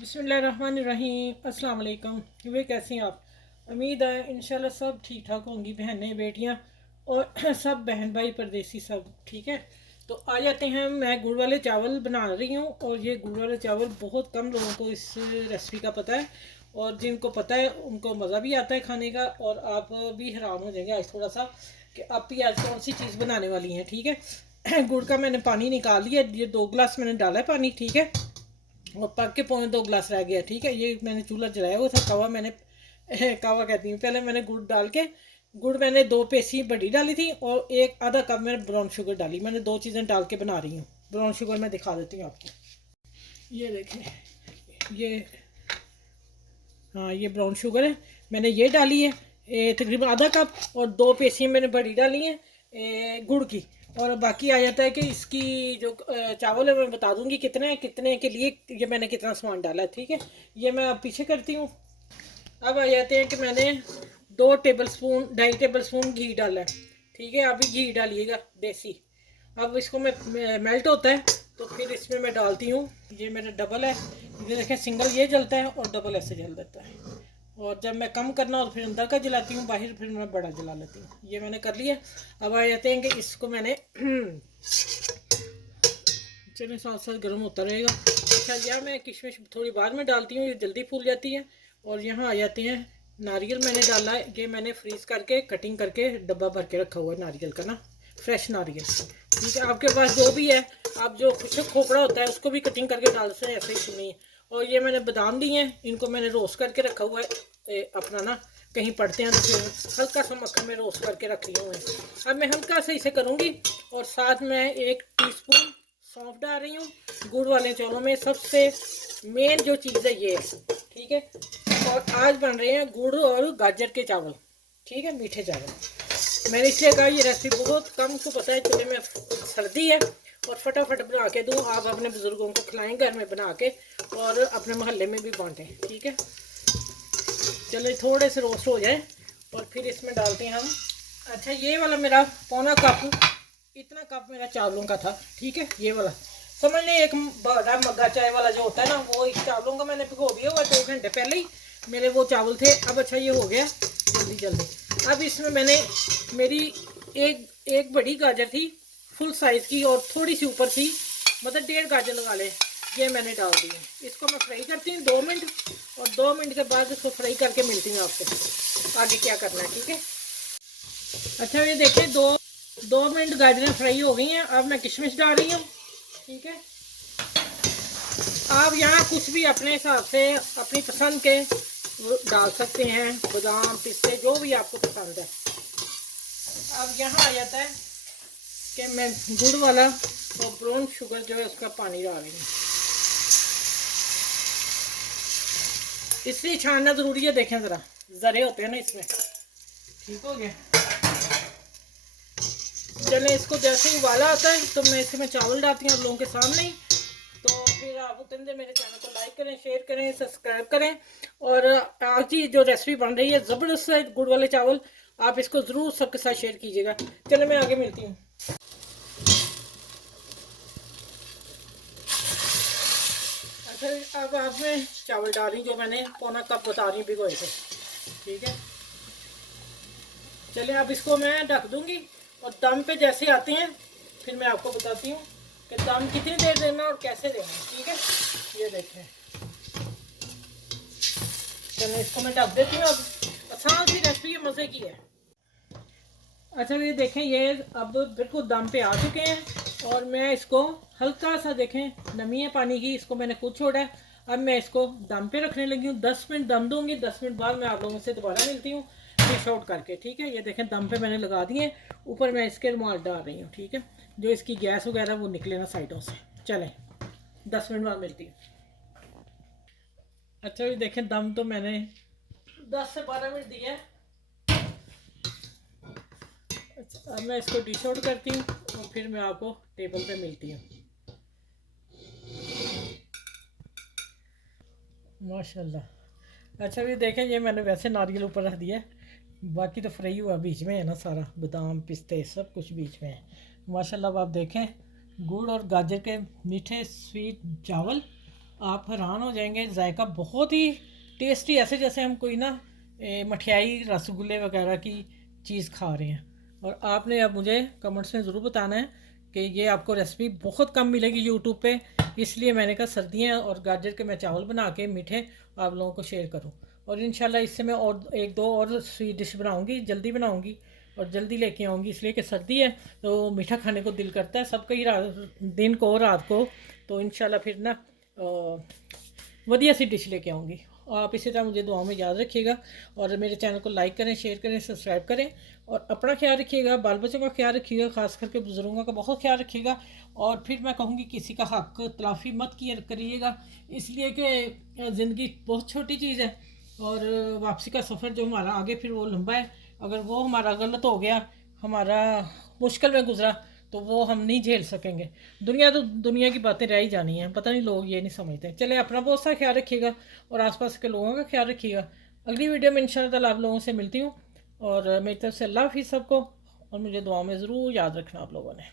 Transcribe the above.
बिस्मिल्लाहिर्रहमानिर्रहीम। अस्सलाम वालेकुम। वे कैसी हैं आप? उम्मीद है इंशाल्लाह सब ठीक ठाक होंगी, बहनें बेटियां और सब बहन भाई परदेसी सब ठीक है। तो आ जाते हैं, मैं गुड़ वाले चावल बना रही हूँ और ये गुड़ वाले चावल बहुत कम लोगों को इस रेसिपी का पता है, और जिनको पता है उनको मज़ा भी आता है खाने का, और आप भी हैरान हो जाएंगे आज थोड़ा सा कि आप भी आज कौन सी चीज़ बनाने वाली हैं। ठीक है। गुड़ का मैंने पानी निकाल लिया, ये 2 गिलास मैंने डाला है पानी। ठीक है, और पक के 2.25 गिलास रह गया। ठीक है, ये मैंने चूल्हा जलाया हुआ था। कवा मैंने कवा कहती हूँ, पहले मैंने गुड़ डाल के, गुड़ मैंने 2 पेसी बड़ी डाली थी और एक आधा कप मैंने ब्राउन शुगर डाली। मैंने 2 चीज़ें डाल के बना रही हूँ। ब्राउन शुगर मैं दिखा देती हूँ आपको, ये देखें, ये हाँ ये ब्राउन शुगर है, मैंने ये डाली है तकरीबन आधा कप, और 2 पेसी मैंने बड़ी डाली है गुड़ की। और बाकी आ जाता है कि इसकी जो चावल है मैं बता दूंगी कितने के लिए ये मैंने कितना सामान डाला है। ठीक है, ये मैं अब पीछे करती हूँ। अब आ जाते हैं कि मैंने 2 टेबल स्पून 2.5 टेबल स्पून घी डाला है। ठीक है, अभी घी डालिएगा देसी। अब इसको मैं मेल्ट होता है तो फिर इसमें मैं डालती हूँ, ये मेरा डबल है, ये देखें सिंगल ये जलता है और डबल ऐसे जल देता है। और जब मैं कम करना हो तो फिर अंदर का जलाती हूँ, बाहर फिर मैं बड़ा जला लेती हूँ। ये मैंने कर लिया। अब आ जाते हैं कि इसको मैंने चने साथ साथ गर्म होता रहेगा। अच्छा, यहाँ मैं किशमिश थोड़ी बाद में डालती हूँ, ये जल्दी फूल जाती है। और यहाँ आ जाते हैं नारियल मैंने डाला है, ये मैंने फ्रीज़ करके कटिंग करके डब्बा भर के रखा हुआ है नारियल का ना, फ्रेश नारियल। ठीक है, आपके पास जो भी है, आप जो खुशक खोपड़ा होता है उसको भी कटिंग करके डाल सकते हैं, ऐसे ही सुनिए। और ये मैंने बादाम दिए हैं, इनको मैंने रोस्ट करके रखा हुआ है अपना ना, कहीं पड़ते हैं तो फिर हल्का सा मक्खन में रोस्ट करके रख लिए हुए हैं। अब मैं हल्का सा इसे करूँगी, और साथ में 1 टीस्पून सौंफ डाल रही हूँ। गुड़ वाले चावलों में सबसे मेन जो चीज़ है ये है। ठीक है, और आज बन रहे हैं गुड़ और गाजर के चावल। ठीक है, मीठे चावल। मैंने इसलिए कहा ये रेसिपी बहुत कम को पता है, चले में सर्दी है और फटाफट बना के दूँ, आप अपने बुज़ुर्गों को खिलाएं घर में बना के, और अपने मोहल्ले में भी बांटें। ठीक है, चलो थोड़े से रोस्ट हो जाए और फिर इसमें डालते हैं हम। अच्छा, ये वाला मेरा पौना कप, इतना कप मेरा चावलों का था। ठीक है, ये वाला समझ लें एक बड़ा मग्गा चाय वाला जो होता है ना, वो इस चावलों का मैंने भिगो दिया हुआ 2 घंटे पहले ही मेरे वो चावल थे। अब अच्छा ये हो गया जल्दी जल्दी। अब इसमें मैंने मेरी एक बड़ी गाजर थी फुल साइज़ की, और थोड़ी सी ऊपर थी, मतलब 1.5 गाजर लगा ले, ये मैंने डाल दी है। इसको मैं फ्राई करती हूँ 2 मिनट, और 2 मिनट के बाद इसको फ्राई करके मिलती हूँ आपसे आगे क्या करना है। ठीक है, अच्छा ये देखिए 2 मिनट गाजरें फ्राई हो गई हैं। अब मैं किशमिश डाल रही हूँ। ठीक है, आप यहाँ कुछ भी अपने हिसाब से अपनी पसंद के डाल सकते हैं, बादाम पिस्ते जो भी आपको पसंद है। अब यहाँ आ जाता है कि मैं गुड़ वाला और ब्राउन शुगर जो है उसका पानी डाल रही हूँ। इसलिए छानना ज़रूरी है, देखें ज़रा ज़रे होते हैं ना इसमें। ठीक हो गया, चले इसको जैसे ही उबाला आता है तो मैं इसमें चावल डालती हूँ आप लोगों के सामने ही। तो फिर आप उतने देर मेरे चैनल को लाइक करें, शेयर करें, सब्सक्राइब करें। और आज की जो रेसिपी बन रही है ज़बरदस्त है गुड़ वाले चावल, आप इसको ज़रूर सबके साथ शेयर कीजिएगा। चलो मैं आगे मिलती हूँ। अच्छा, अब आप मैं चावल डाल रही हूँ जो मैंने पौना कप बता रही हूँ भिगोए थे। ठीक है, चलिए अब इसको मैं ढक दूँगी, और दम पे जैसे आते हैं फिर मैं आपको बताती हूँ कि दम कितनी देर देना और कैसे देना है। ठीक है, ये देखें, चलिए इसको मैं ढक देती हूँ। अब आसान सी रेसिपी है, मज़े की है। अच्छा ये देखें, ये अब बिल्कुल दम पे आ चुके हैं, और मैं इसको हल्का सा देखें नमी है पानी की, इसको मैंने खुद छोड़ा है। अब मैं इसको दम पे रखने लगी हूँ, 10 मिनट दम दूंगी। 10 मिनट बाद मैं आप लोगों से दोबारा मिलती हूँ फिश आउट करके। ठीक है, ये देखें दम पे मैंने लगा दिए, ऊपर मैं इसके रुमाल डाल रही हूँ। ठीक है, जो इसकी गैस वगैरह वो निकले ना साइडों से। चलें 10 मिनट बाद मिलती हूँ। अच्छा ये देखें, दम तो मैंने 10 से 12 मिनट दिया है। अच्छा, अब मैं इसको डिश आउट करती हूँ और फिर मैं आपको टेबल पे मिलती हूँ। माशाल्लाह। अच्छा भी देखें, ये मैंने वैसे नारियल ऊपर रख दिया है, बाकी तो फ्राई हुआ बीच में है ना, सारा बादाम पिस्ते सब कुछ बीच में है। माशाल्लाह, अब आप देखें गुड़ और गाजर के मीठे स्वीट चावल, आप हैरान हो जाएंगे, जायका बहुत ही टेस्टी, ऐसे जैसे हम कोई ना मठियाई रसगुल्ले वगैरह की चीज़ खा रहे हैं। और आपने अब मुझे कमेंट्स में ज़रूर बताना है कि ये आपको रेसिपी बहुत कम मिलेगी यूट्यूब पे, इसलिए मैंने कहा सर्दियाँ और गाजर के मैं चावल बना के मीठे आप लोगों को शेयर करूँ। और इंशाल्लाह इससे मैं और एक दो और स्वीट डिश बनाऊँगी, जल्दी बनाऊँगी और जल्दी लेके आऊँगी, इसलिए कि सर्दी है तो मीठा खाने को दिल करता है सबका ही, दिन को रात को। तो इंशाल्लाह फिर ना वधिया सी डिश लेके आऊँगी। आप इसी तरह मुझे दुआओं में याद रखिएगा और मेरे चैनल को लाइक करें, शेयर करें, सब्सक्राइब करें और अपना ख्याल रखिएगा, बाल बच्चों का ख्याल रखिएगा, ख़ास करके बुज़ुर्गों का बहुत ख्याल रखिएगा। और फिर मैं कहूँगी किसी का हक तलाफ़ी मत किया करिएगा, इसलिए कि ज़िंदगी बहुत छोटी चीज़ है और वापसी का सफ़र जो हमारा आगे फिर वो लंबा है। अगर वो हमारा गलत हो गया, हमारा मुश्किल में गुजरा, तो वो हम नहीं झेल सकेंगे। दुनिया तो दुनिया की बातें रह ही जानी हैं, पता नहीं लोग ये नहीं समझते। चले अपना बहुत सा ख्याल रखिएगा और आसपास के लोगों का ख्याल रखिएगा। अगली वीडियो में इंशाल्लाह आप लोगों से मिलती हूँ और मेरी तरफ से अल्लाह हाफिज़ सबको, और मुझे दुआ में ज़रूर याद रखना आप लोगों ने।